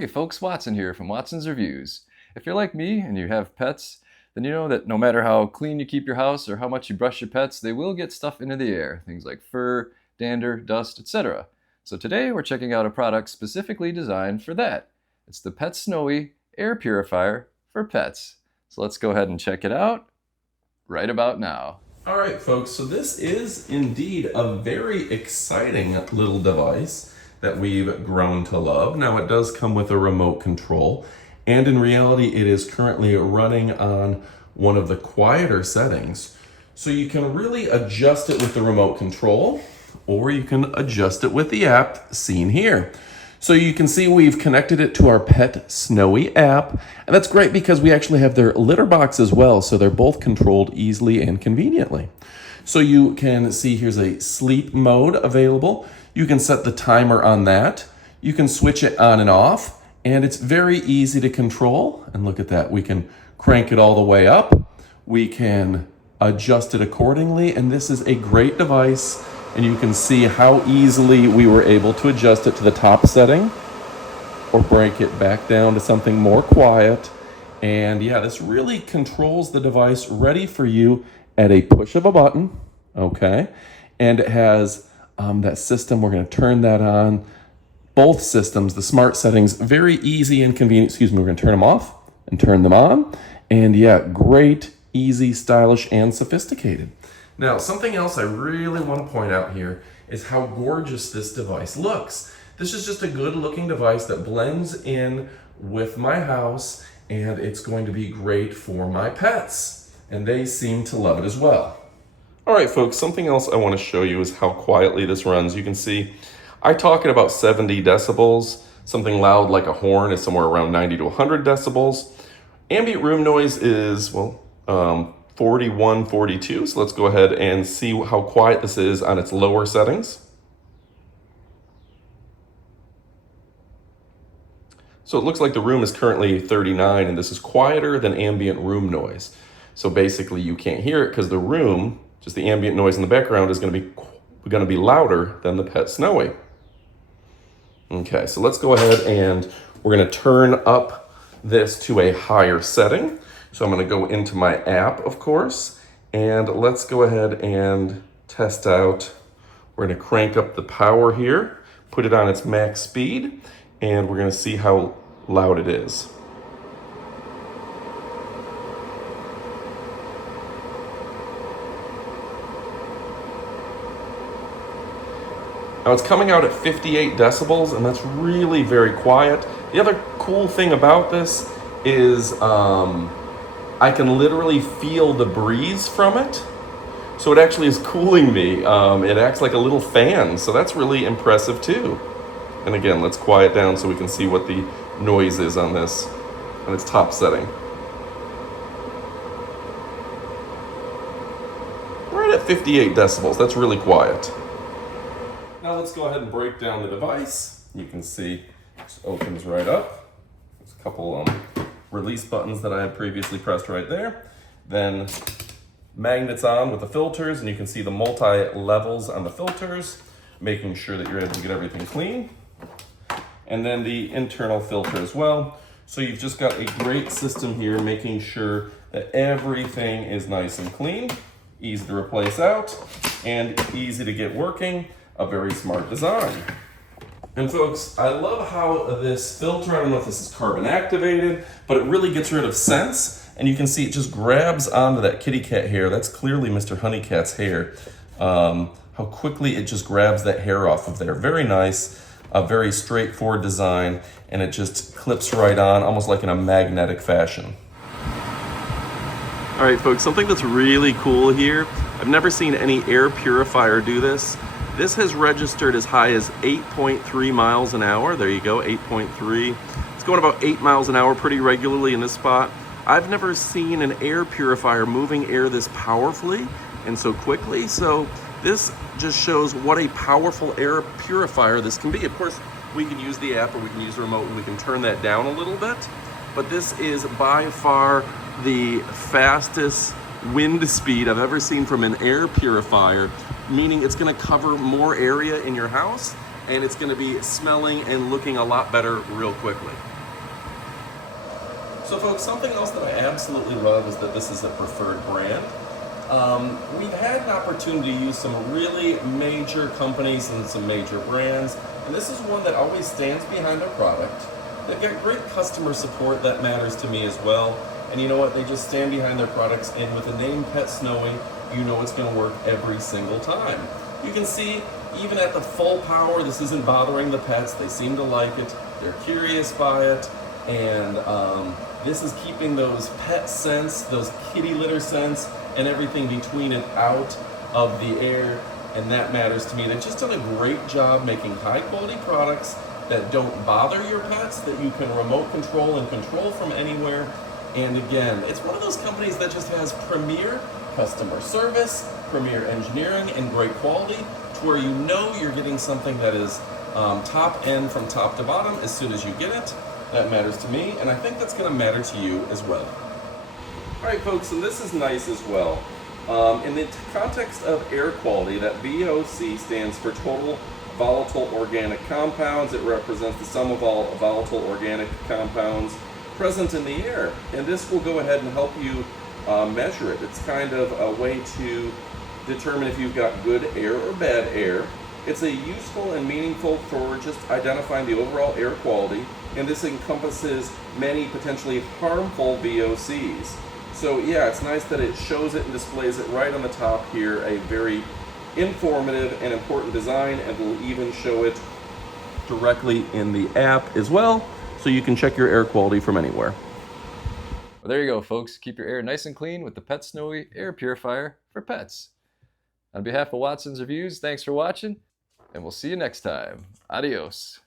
Hey folks, Watson here from Watson's Reviews. If you're like me and you have pets, then you know that no matter how clean you keep your house or how much you brush your pets, they will get stuff into the air, things like fur, dander, dust, etc. So today we're checking out a product specifically designed for that. It's the PetSnowy Air Purifier for pets. So let's go ahead and check it out right about now. All right, folks, so this is indeed a very exciting little device that we've grown to love. Now, it does come with a remote control, and in reality, it is currently running on one of the quieter settings. So you can really adjust it with the remote control, or you can adjust it with the app seen here. So you can see we've connected it to our PetSnowy app, and that's great because we actually have their litter box as well, so they're both controlled easily and conveniently. So you can see here's a sleep mode available. You can set the timer on that. You can switch it on and off, and it's very easy to control. And look at that, we can crank it all the way up. We can adjust it accordingly, and this is a great device. And you can see how easily we were able to adjust it to the top setting or break it back down to something more quiet. And yeah, this really controls the device ready for you at a push of a button, okay? And it has that system, we're gonna turn that on. Both systems, the smart settings, very easy and convenient. Excuse me, we're gonna turn them off and turn them on. And yeah, great, easy, stylish, and sophisticated. Now, something else I really want to point out here is how gorgeous this device looks. This is just a good looking device that blends in with my house, and it's going to be great for my pets, and they seem to love it as well. All right, folks, something else I want to show you is how quietly this runs. You can see I talk at about 70 decibels. Something loud like a horn is somewhere around 90 to 100 decibels. Ambient room noise is, 41, 42. So let's go ahead and see how quiet this is on its lower settings. So it looks like the room is currently 39, and this is quieter than ambient room noise. So basically you can't hear it because the room, just the ambient noise in the background, is going to be louder than the PetSnowy. Okay, so let's go ahead and we're going to turn up this to a higher setting. So I'm going to go into my app, of course, and let's go ahead and test out. We're going to crank up the power here, put it on its max speed, and we're going to see how loud it is. Now it's coming out at 58 decibels, and that's really very quiet. The other cool thing about this is I can literally feel the breeze from it. So it actually is cooling me. It acts like a little fan, so that's really impressive too. And again, let's quiet down so we can see what the noise is on this, on its top setting. Right at 58 decibels, that's really quiet. Now let's go ahead and break down the device. You can see it just opens right up. There's a couple release buttons that I had previously pressed right there. Then magnets on with the filters, and you can see the multi-levels on the filters, making sure that you're able to get everything clean. And then the internal filter as well. So you've just got a great system here, making sure that everything is nice and clean, easy to replace out, and easy to get working. A very smart design. And folks, I love how this filter, I don't know if this is carbon activated, but it really gets rid of scents. And you can see it just grabs onto that kitty cat hair. That's clearly Mr. Honeycat's hair. How quickly it just grabs that hair off of there. Very nice, a very straightforward design, and it just clips right on, almost like in a magnetic fashion. All right, folks, something that's really cool here. I've never seen any air purifier do this. This has registered as high as 8.3 miles an hour. There you go, 8.3. It's going about 8 miles an hour pretty regularly in this spot. I've never seen an air purifier moving air this powerfully and so quickly. So this just shows what a powerful air purifier this can be. Of course, we can use the app or we can use the remote and we can turn that down a little bit. But this is by far the fastest wind speed I've ever seen from an air purifier, meaning it's going to cover more area in your house and it's going to be smelling and looking a lot better real quickly. So folks, something else that I absolutely love is that this is a preferred brand. We've had an opportunity to use some really major companies and some major brands, and this is one that always stands behind their product. They've got great customer support, that matters to me as well. And you know what, they just stand behind their products, and with the name PetSnowy, you know it's gonna work every single time. You can see, even at the full power, this isn't bothering the pets. They seem to like it, they're curious by it, and this is keeping those pet scents, those kitty litter scents, and everything between it out of the air, and that matters to me. They've just done a great job making high quality products that don't bother your pets, that you can remote control and control from anywhere. And again, it's one of those companies that just has premier customer service, premier engineering, and great quality, to where you know you're getting something that is top end from top to bottom as soon as you get it. That matters to me, and I think that's gonna matter to you as well. All right, folks, and this is nice as well. In the context of air quality, that VOC stands for total volatile organic compounds. It represents the sum of all volatile organic compounds present in the air. And this will go ahead and help you measure it. It's kind of a way to determine if you've got good air or bad air. It's a useful and meaningful for just identifying the overall air quality, and this encompasses many potentially harmful VOCs. So yeah, it's nice that it shows it and displays it right on the top here, a very informative and important design, and will even show it directly in the app as well, so you can check your air quality from anywhere. Well, there you go, folks. Keep your air nice and clean with the PetSnowy Air Purifier for pets. On behalf of Watson's Reviews, thanks for watching, and we'll see you next time. Adios.